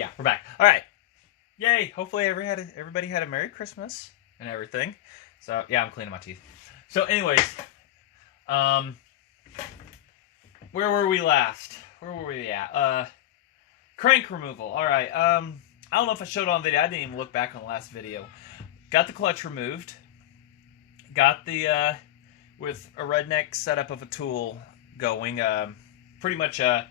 Yeah, we're back. All right. Yay. Hopefully everybody had a Merry Christmas and everything. So, yeah, I'm cleaning my teeth. So, anyways, where were we last? Where were we at? Crank removal. All right. I don't know if I showed on video. I didn't even look back on the last video. Got the clutch removed. Got the, with a redneck setup of a tool going. Pretty much a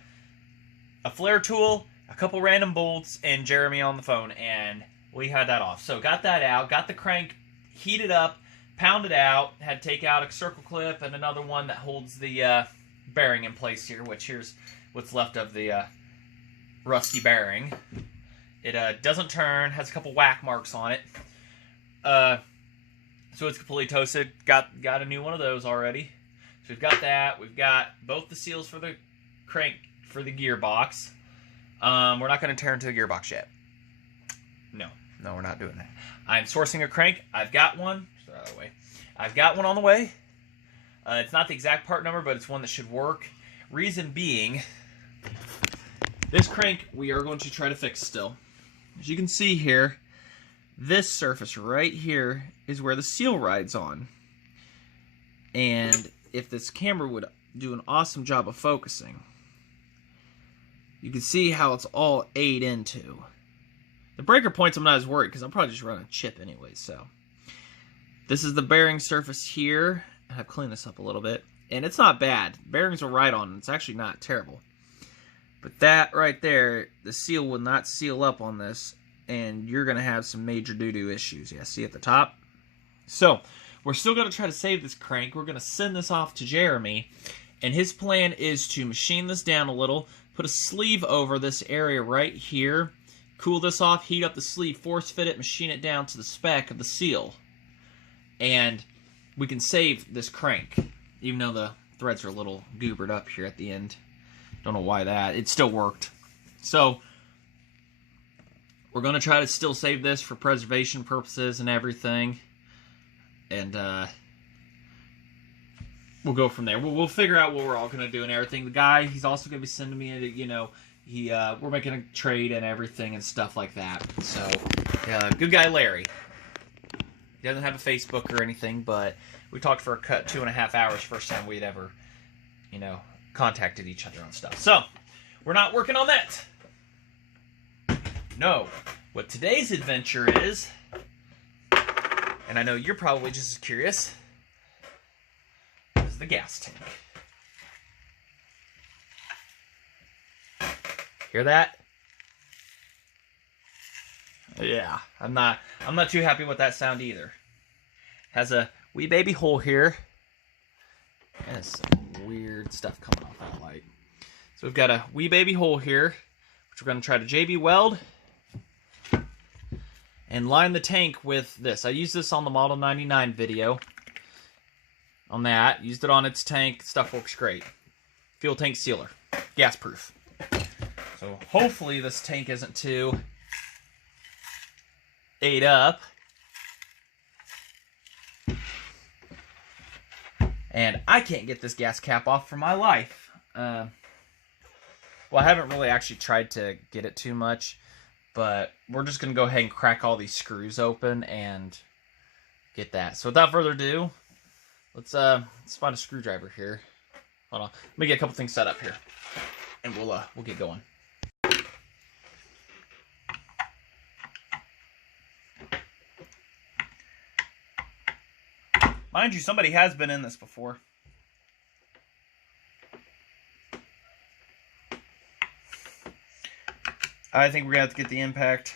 flare tool, a couple random bolts, and Jeremy on the phone, and we had that off. So got that out, got the crank heated up, pounded out, had to take out a circle clip and another one that holds the bearing in place here, which here's what's left of the rusty bearing. It doesn't turn, has a couple whack marks on it. So it's completely toasted. Got a new one of those already. So we've got that. We've got both the seals for the crank for the gearbox. We're not going to tear into a gearbox yet. No, we're not doing that. I'm sourcing a crank. I've got one. Just out of the way. I've got one on the way. It's not the exact part number, but it's one that should work. Reason being, this crank we are going to try to fix still. As you can see here, this surface right here is where the seal rides on. And if this camera would do an awesome job of focusing, you can see how it's all ate into. The breaker points, I'm not as worried because I'm probably just running a chip anyway. So this is the bearing surface here. I've cleaned this up a little bit, and it's not bad. Bearings are right on. It's actually not terrible. But that right there, the seal will not seal up on this, and you're going to have some major doo-doo issues. Yeah, see at the top? So we're still going to try to save this crank. We're going to send this off to Jeremy, and his plan is to machine this down a little, put a sleeve over this area right here, cool this off, heat up the sleeve, force fit it, machine it down to the spec of the seal. And we can save this crank, even though the threads are a little goobered up here at the end. Don't know why that. It still worked. So we're going to try to still save this for preservation purposes and everything. And we'll go from there. We'll figure out what we're all going to do and everything. The guy, he's also going to be sending me, we're making a trade and everything and stuff like that. So, yeah, good guy Larry. He doesn't have a Facebook or anything, but we talked for a cut 2.5 hours first time we'd ever, contacted each other on stuff. So, we're not working on that. No. What today's adventure is, and I know you're probably just as curious, is the gas tank. Hear that? Yeah, I'm not too happy with that sound either. Has a wee baby hole here. And there's some weird stuff coming off that light. So we've got a wee baby hole here, which we're going to try to JB weld and line the tank with this. I used this on the Model 99 video. On that, used it on its tank. Stuff works great. Fuel tank sealer, gas proof. So hopefully this tank isn't too ate up. And I can't get this gas cap off for my life. Well, I haven't really actually tried to get it too much, but we're just going to go ahead and crack all these screws open and get that. So without further ado, let's find a screwdriver here. Hold on. Let me get a couple things set up here, and we'll get going. Mind you, somebody has been in this before. I think we're going to have to get the impact.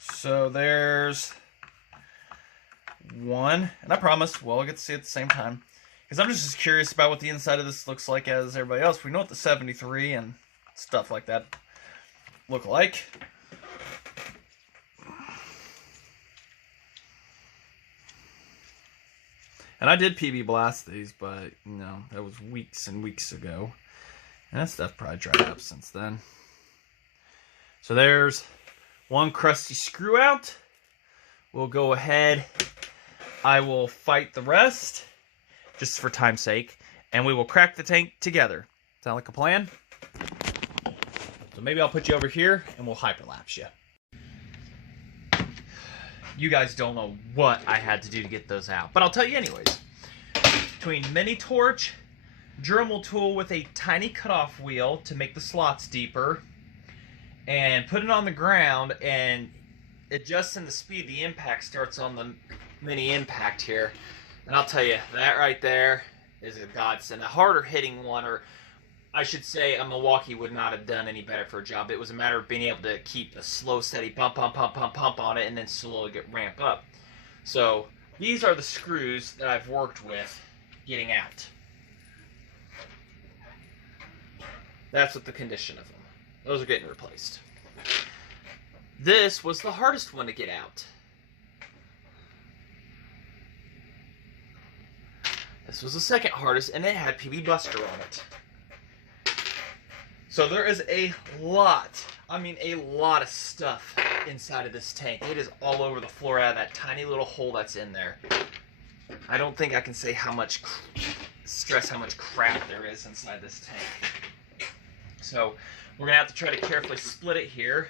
So there's one. And I promise we'll all get to see it at the same time. Because I'm just as curious about what the inside of this looks like as everybody else. We know what the 73 and stuff like that look like. And I did PB blast these, but that was weeks and weeks ago. And that stuff probably dried up since then. So there's one crusty screw out. We'll go ahead. I will fight the rest, just for time's sake. and we will crack the tank together. Sound like a plan? So maybe I'll put you over here and we'll hyperlapse you. You guys don't know what I had to do to get those out, but I'll tell you anyways. Between mini torch, Dremel tool with a tiny cutoff wheel to make the slots deeper, and put it on the ground and adjusting the speed, the impact starts on the mini impact here. And I'll tell you, that right there is a godsend. A harder hitting one, or I should say a Milwaukee, would not have done any better for a job. It was a matter of being able to keep a slow, steady pump, pump, pump, pump, pump on it, and then slowly ramp up. So these are the screws that I've worked with getting out. That's what the condition of them. Those are getting replaced. This was the hardest one to get out. This was the second hardest, and it had PB Buster on it. So there is a lot, I mean a lot of stuff inside of this tank. It is all over the floor out of that tiny little hole that's in there. I don't think I can say how much, stress how much crap there is inside this tank. So we're gonna have to try to carefully split it here.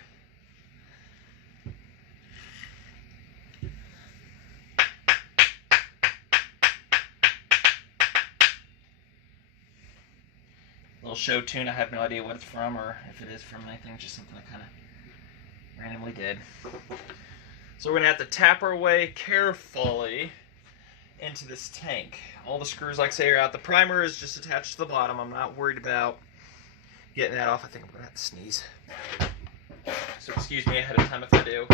Little show tune. I have no idea what it's from, or if it is from anything. It's just something I kind of randomly did. So we're gonna have to tap our way carefully into this tank. All the screws, like I say, are out. The primer is just attached to the bottom. I'm not worried about getting that off. I think I'm gonna have to sneeze. So excuse me ahead of time if I do.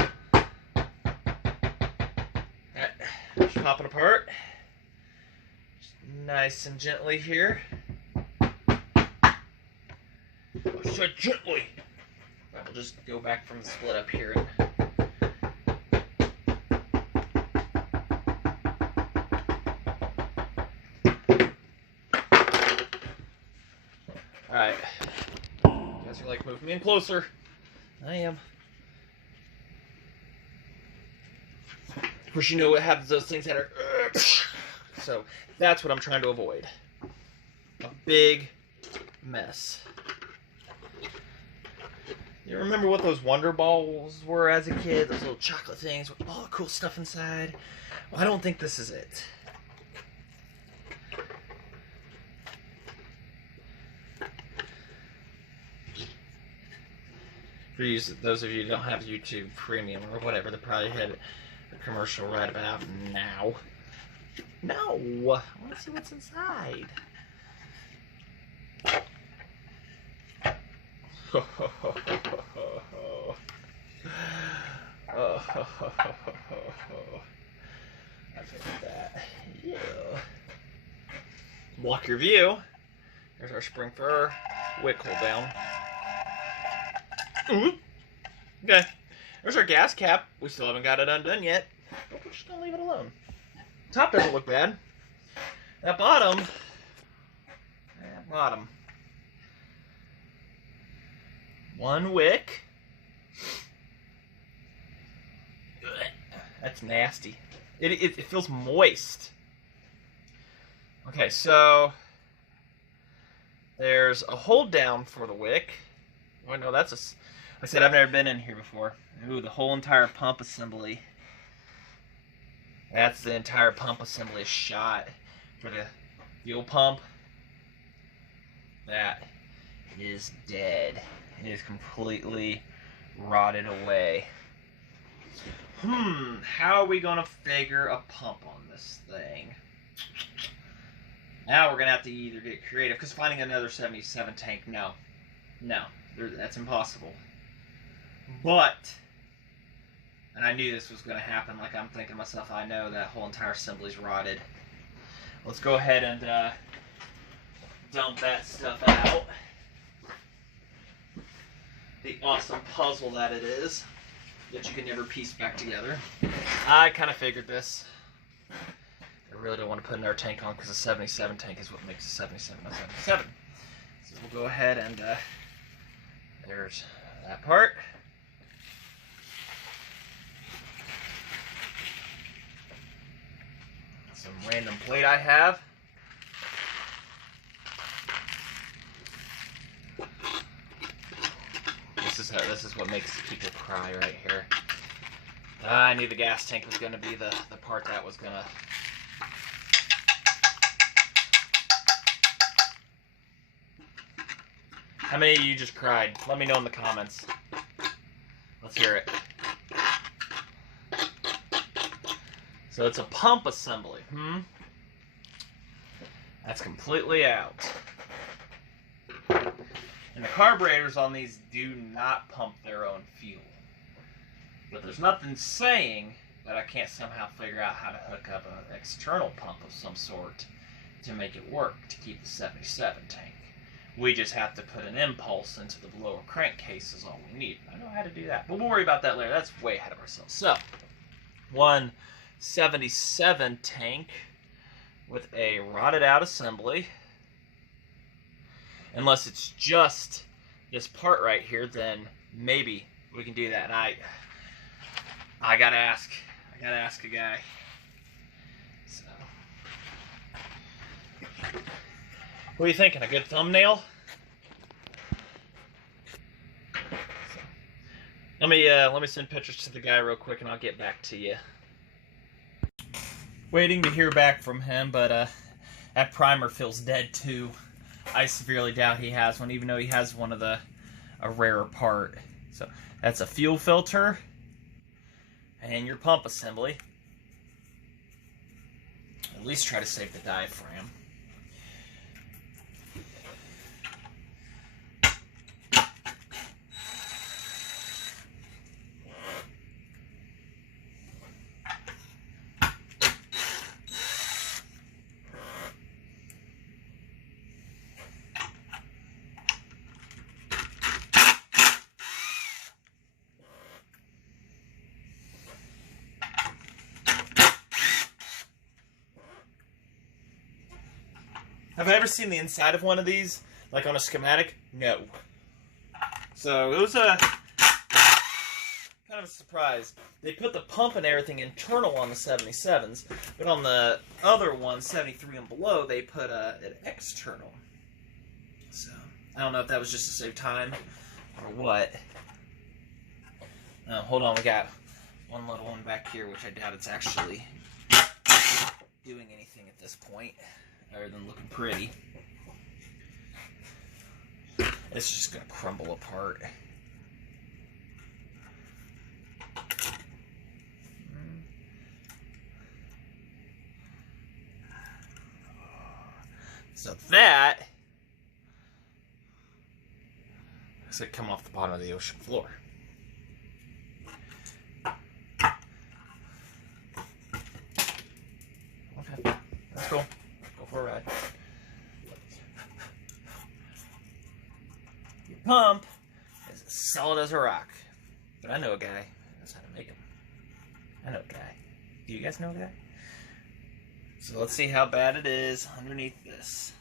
Alright, just popping apart. Just nice and gently here. I said gently. Right, we'll just go back from the split up here. Alright. Guys are like moving me in closer. I am. Of course, you know what happens to those things that are. So that's what I'm trying to avoid. A big mess. You remember what those Wonder Balls were as a kid? Those little chocolate things with all the cool stuff inside? Well, I don't think this is it. For those of you who don't have YouTube Premium or whatever, they probably had a commercial right about now. No! I want to see what's inside. I figured that. Yeah. Block your view. There's our spring for our wick hold down. Okay. There's our gas cap. We still haven't got it undone yet. But we're just gonna leave it alone. Top doesn't look bad. That bottom. One wick. That's nasty. It feels moist. Okay, so there's a hold down for the wick. Oh no, that's I said I've never been in here before. Ooh, the whole entire pump assembly. That's the entire pump assembly shot for the fuel pump. That is dead. It is completely rotted away. How are we gonna figure a pump on this thing? Now we're gonna have to either get creative, because finding another 77 tank, no, that's impossible. But, and I knew this was gonna happen. Like, I'm thinking to myself, I know that whole entire assembly's rotted. Let's go ahead and dump that stuff out. The awesome puzzle that it is, that you can never piece back together. I kind of figured this. I really don't want to put another tank on, because a 77 tank is what makes a 77 a 77. So we'll go ahead and there's that part. Some random plate I have. this is what makes people cry right here. I knew the gas tank was going to be the part that was going to... How many of you just cried? Let me know in the comments. Let's hear it. So it's a pump assembly. That's completely out. And the carburetors on these do not pump their own fuel. But there's nothing saying that I can't somehow figure out how to hook up an external pump of some sort to make it work, to keep the 77 tank. We just have to put an impulse into the lower crankcase is all we need. I know how to do that, but we'll worry about that later. That's way ahead of ourselves. So, 177 tank with a rotted out assembly. Unless it's just this part right here, then maybe we can do that. And I gotta ask a guy. So, what are you thinking? A good thumbnail? Let me send pictures to the guy real quick, and I'll get back to you. Waiting to hear back from him, but that primer feels dead too. I severely doubt he has one, even though he has one of a rarer part. So that's a fuel filter and your pump assembly. At least try to save the diaphragm. Have I ever seen the inside of one of these, like on a schematic? No. So it was a kind of a surprise. They put the pump and everything internal on the 77s, but on the other one, 73 and below, they put it external. So I don't know if that was just to save time or what. Hold on, we got one little one back here, which I doubt it's actually doing anything at this point, other than looking pretty. It's just going to crumble apart. So that looks like come off the bottom of the ocean floor. Okay, that's cool. Go for a ride. Your pump is as solid as a rock. But I know a guy who knows how to make them. I know a guy. Do you guys know a guy? So let's see how bad it is underneath this.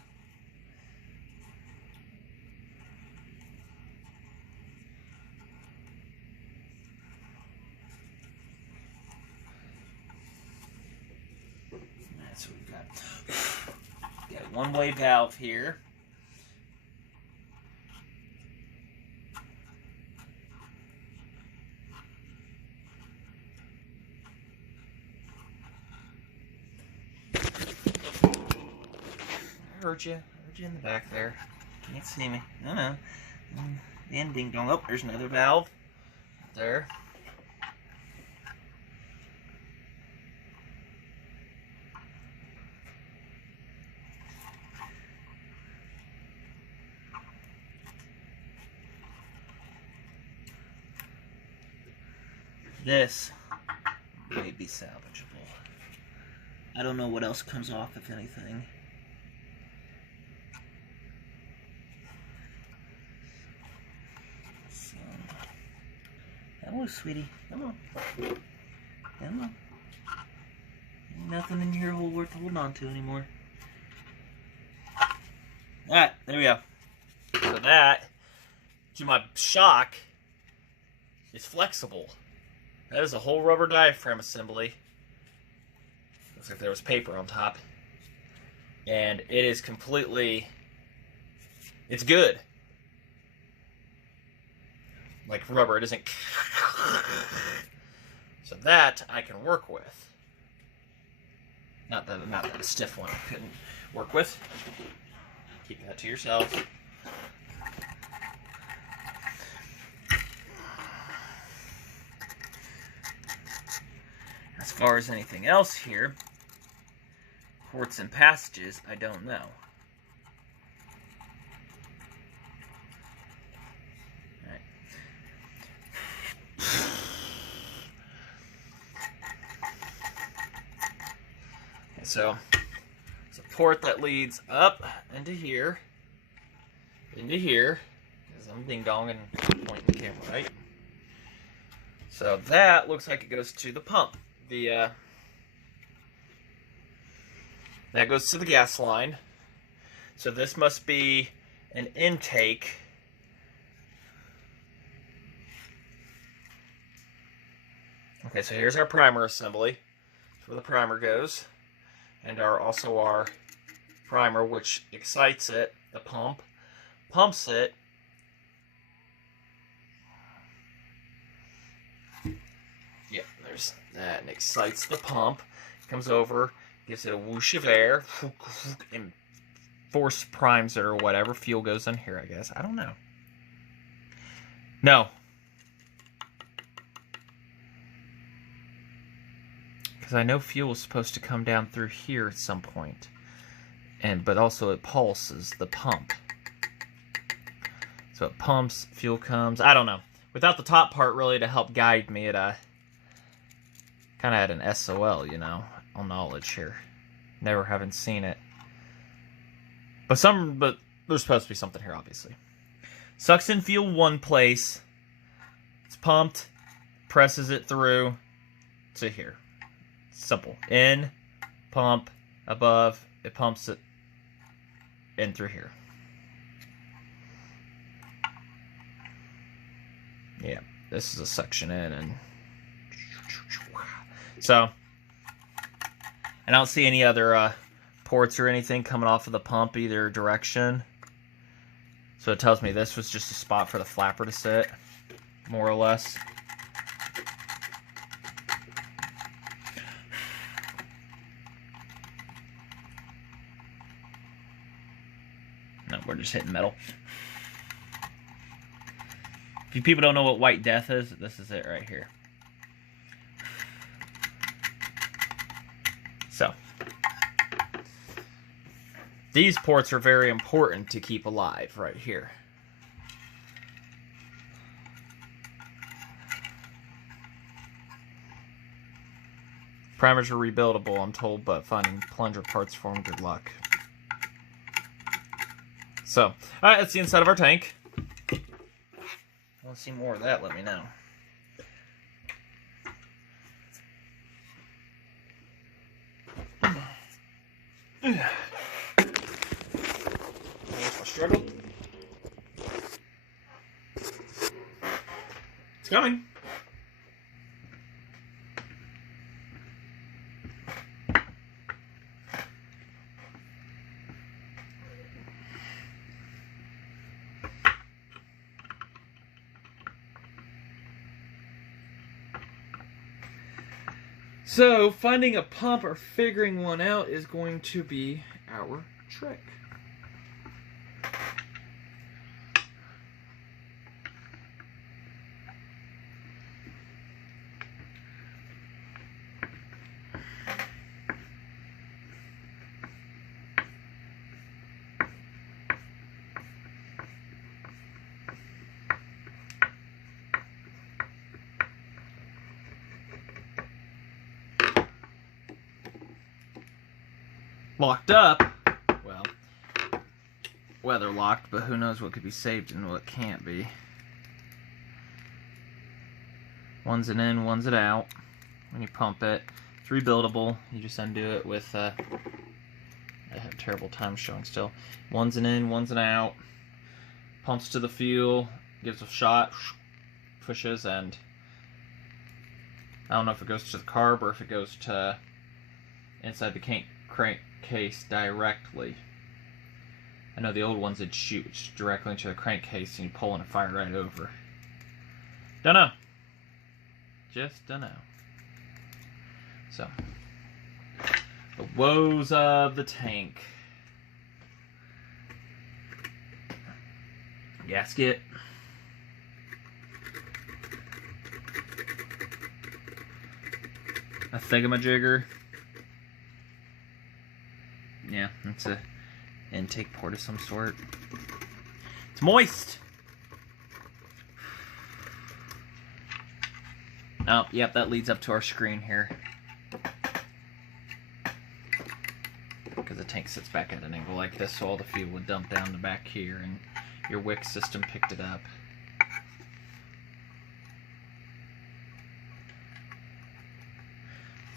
That's what we've got. Got a one-way valve here. I heard you in the back there. Can't see me. No. And ding dong. Oh, there's another valve. There. This may be salvageable. I don't know what else comes off, if anything. So, come on, sweetie. Come on. Come on. Ain't nothing in here worth holding on to anymore. Alright, there we go. So that, to my shock, is flexible. That is a whole rubber diaphragm assembly. Looks like there was paper on top. And it is completely... It's good. like rubber. It isn't. So that I can work with. Not that a stiff one I couldn't work with. Keep that to yourself. As far as anything else here, ports and passages, I don't know. Alright. Okay, so it's a port that leads up into here, because I'm ding-dong and pointing the camera, right? So that looks like it goes to the pump. That goes to the gas line. So this must be an intake. Okay, so here's our primer assembly. That's where the primer goes. And also our primer, which excites it, the pump, pumps it. Yep, there's that, and excites the pump. Comes over, gives it a whoosh of air, and force primes it or whatever. Fuel goes in here, I guess. I don't know. No. Because I know fuel is supposed to come down through here at some point. But also it pulses the pump. So it pumps, fuel comes. I don't know. Without the top part really to help guide me, it kind of had an SOL, you know, on knowledge here. Never having seen it. But there's supposed to be something here, obviously. Sucks in fuel one place. It's pumped. Presses it through to here. Simple. In, pump, above. It pumps it in through here. Yeah, this is a suction in and... So, and I don't see any other ports or anything coming off of the pump either direction. So it tells me this was just a spot for the flapper to sit, more or less. No, we're just hitting metal. If you people don't know what White Death is, this is it right here. So, these ports are very important to keep alive right here. Primers are rebuildable, I'm told, but finding plunger parts for them, good luck. So, alright, that's the inside of our tank. If you want to see more of that, let me know. There's my struggle. It's coming. So, finding a pump or figuring one out is going to be our trick. Locked up. Well, weather locked, but who knows what could be saved and what can't be. One's an in, one's it out. When you pump it, it's rebuildable. You just undo it with, I have terrible time showing still. One's an in, one's an out. Pumps to the fuel, gives a shot, pushes, and I don't know if it goes to the carb or if it goes to inside the crankcase directly. I know the old ones would shoot directly into the crankcase and you pull and fire right over. Don't know. Just don't know. So, the woes of the tank. Gasket. A thingamajigger. Yeah, it's a intake port of some sort. It's moist. Oh, yep, that leads up to our screen here. Because the tank sits back at an angle like this, so all the fuel would dump down the back here, and your wick system picked it up.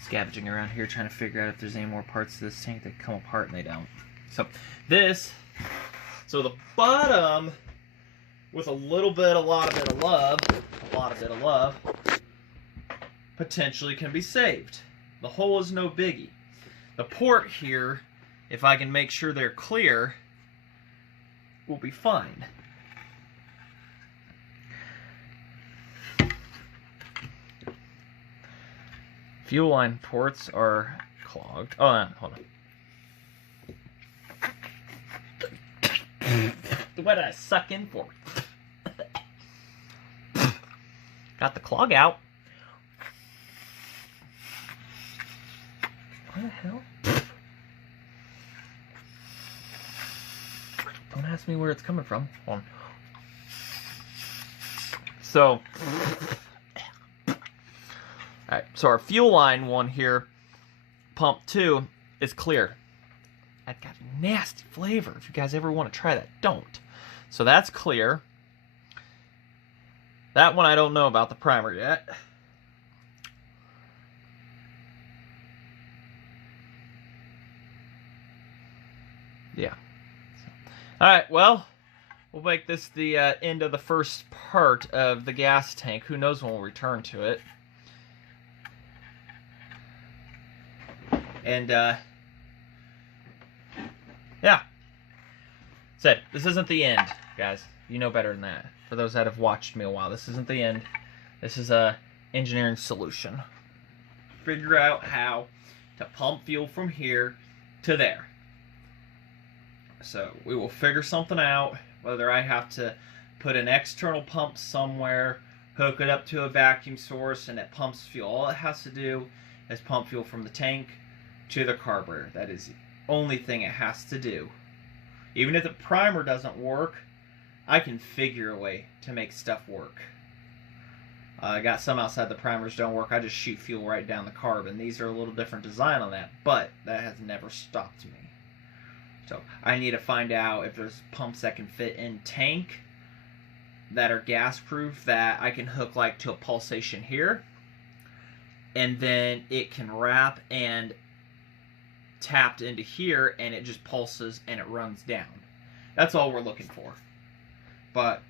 Scavenging around here trying to figure out if there's any more parts of this tank that come apart, and they don't. So the bottom with a lot of bit of love, potentially can be saved. The hole is no biggie. The port here, if I can make sure they're clear, will be fine. Fuel line ports are clogged. Oh, no, hold on. What did I suck in for? Got the clog out. What the hell? Don't ask me where it's coming from. Hold on. So, alright, so our fuel line one here, pump 2, is clear. That got a nasty flavor. If you guys ever want to try that, don't. So that's clear. That one I don't know about the primer yet. Yeah. Alright, well, we'll make this the end of the first part of the gas tank. Who knows when we'll return to it. And, yeah. Said, this isn't the end, guys. You know better than that. For those that have watched me a while, this isn't the end. This is a engineering solution. Figure out how to pump fuel from here to there. So we will figure something out, whether I have to put an external pump somewhere, hook it up to a vacuum source, and it pumps fuel. All it has to do is pump fuel from the tank to the carburetor. That is the only thing it has to do. Even if the primer doesn't work, I can figure a way to make stuff work. I got some outside the primers don't work. I just shoot fuel right down the carb, and these are a little different design on that, but that has never stopped me. So I need to find out if there's pumps that can fit in tank that are gas proof that I can hook like to a pulsation here, and then it can wrap and tapped into here, and it just pulses and it runs down. That's all we're looking for. But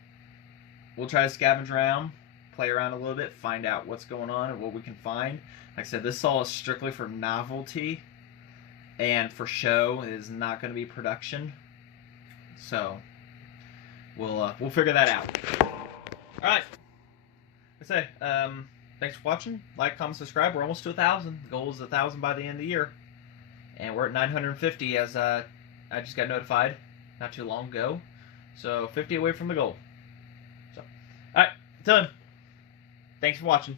we'll try to scavenge around, play around a little bit, find out what's going on and what we can find. Like I said, this all is strictly for novelty and for show. It is not going to be production. So we'll figure that out. Alright. Like I say, thanks for watching. Like, comment, subscribe. We're almost to 1,000. The goal is 1,000 by the end of the year. And we're at 950 as I just got notified not too long ago. So 50 away from the goal. So, alright, done. Thanks for watching.